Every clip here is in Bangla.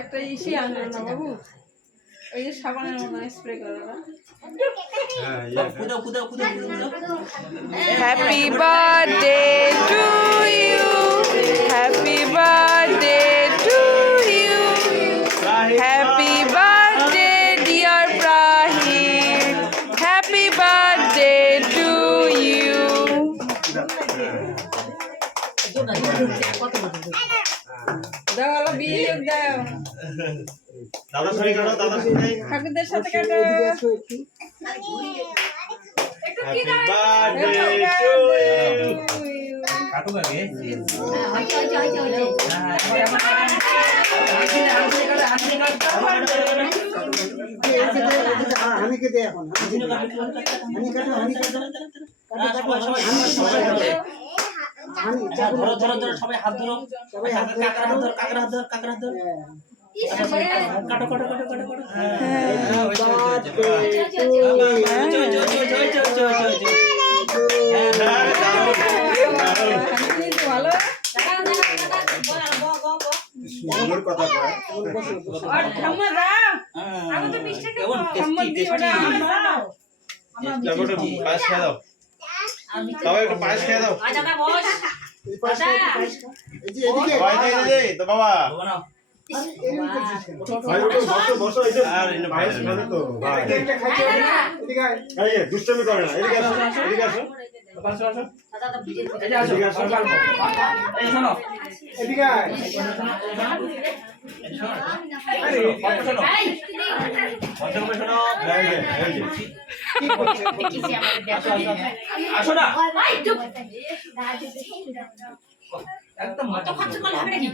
একটা ইসি আনলো না বাবু, ওই যে সাবানের মতো স্প্রে করে না। Happy birthday to you, happy birthday to you, happy birthday dear Brahim, happy birthday to you. দাও আলো বিয়ে দাও, দাদা সরি কাটো, দাদা সরি ঠাকুরদের সাথে কাটো। Happy birthday to you. কাটো আগে হানিকে দে এখন, হানি কাটো, হানি কাটো, ধরো ধরো ধরো, সবাই হাত ধরো, সবাই হাত ধরো, কাকার হাত ধরো, কাকার হাত ধরো, কাকার হাত ধরো, কাটো কাটো কাটো কাটো কাটো। ভালো সুন্দর কথা কয়। আর ঠাম্মা দাও, আমি তো মিষ্টি খাবো, ঠাম্মা দিও না, দাও তারপর একটু পায়েস খেয়ে দাও, সবাই একটু পায়েস খেয়ে দাও। আচ্ছা না বস এই পাশে, এই যে এদিকে সবাই দিয়ে দে তো বাবা। বানাও। ভাই ওটা বসো বসো, এই যে আর এই পায়েস খাবে তো ভাই। একটা খাইতে হবে না, এদিকে আয়। এই যে দুষ্টমি করে না, এদিকে আসো, এদিকে আসো, আসো আসো, দাদা ভিজে এই যে আসো, এদিকে আসো। এই শোনো, এদিকে আয়। আরে শোনো, অন্তর করে শোনো, এই যে কি করছে? কিসি আমাদের দেখো, আসো না, একদম মত খরচ করলে হবে নাকি?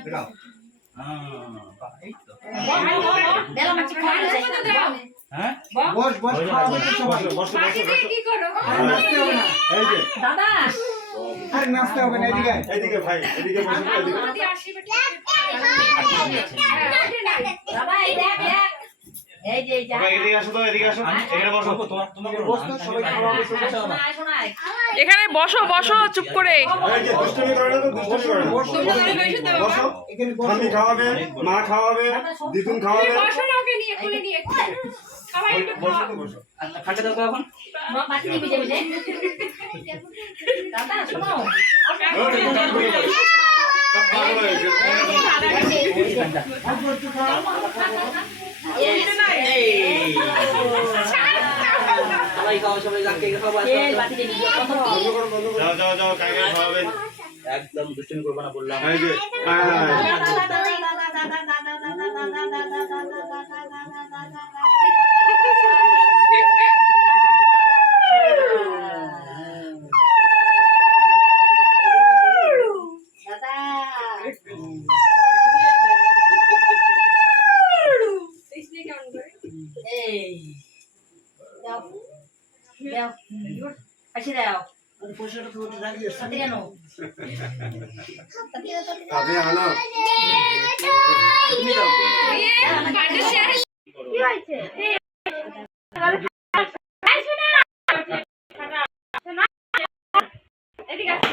হ্যাঁ বস বস, খাওয়াবে তো সবাই। বসো বসো বসো। কি করো? আর নাচতে হবে না, এই যে দাদা আর নাচতে হবে না, এদিকে আয়। এদিকে ভাই, এদিকে বসো, এদিকে। আমাদের আশীর্বাদ বাবা এই দেখ দেখ, এই যে যা সবাই এদিকে আসো তো, এদিকে আসো, এখানে বসো। তোমার বস তো, সবাই খাওয়াবে তো। শোনায় শোনায়, এখানে বসো বসো চুপ করে। এই যে দুষ্টমি করে না তো, দুষ্টমি করে না। বসো, বসো, এখানে বসো। ঠাম্মি খাওয়াবে, মা খাওয়াবে, দিতুন খাওয়াবে। বসো না, ওকে নিয়ে কোলে নিয়ে খাওয়াই একটু বসো তো বসো। খাটে দাও তো এখন, মা পাটি দিয়ে ভিজে ভিজে, দাদা শোনো, সব ভালো হয়েছে। আর বস তো খাও। সবাই খাও, সবাই যাকে খাও, বাটি দিয়ে ভিজে, বন্ধ করো, বন্ধ করো। যাও যাও যাও, কাকে খাওয়াবেন? একদম দুষ্টুমি করবে না বললাম। এই যে इसलिए क्या होगा? আসি দাও, পয়সাটা তো রাখিয়ে সাথে কেন? আপনি আনো। তুমি দাও। কি হয়েছে? এদিকে আসো।